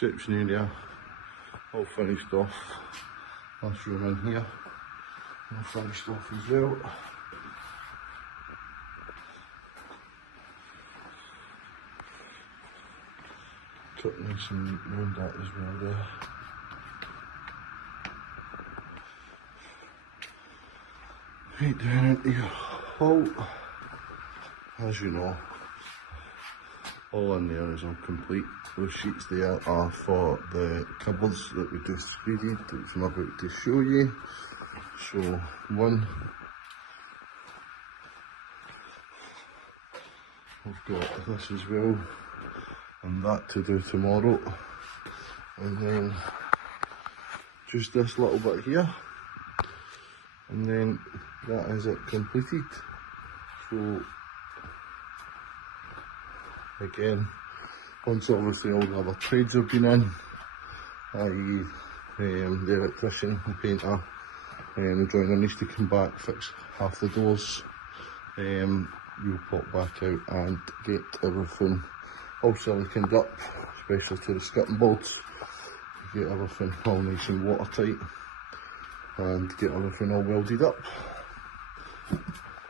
reception area all finished off. Last room in here all finished off as well. Cut nice and round that as well there. Right down into your hall. As you know, all in there is all complete. Those sheets there are for the cupboards that we just redid, that I'm about to show you. So one, we've got this as well, and that to do tomorrow, and then just this little bit here, and then that is it completed. So again, once obviously all the other trades have been in, i.e. the electrician, the painter, the joiner needs to come back, fix half the doors, you'll pop back out and get everything all siliconed up, especially to the skirting boards, get everything all nice and watertight and get everything all welded up.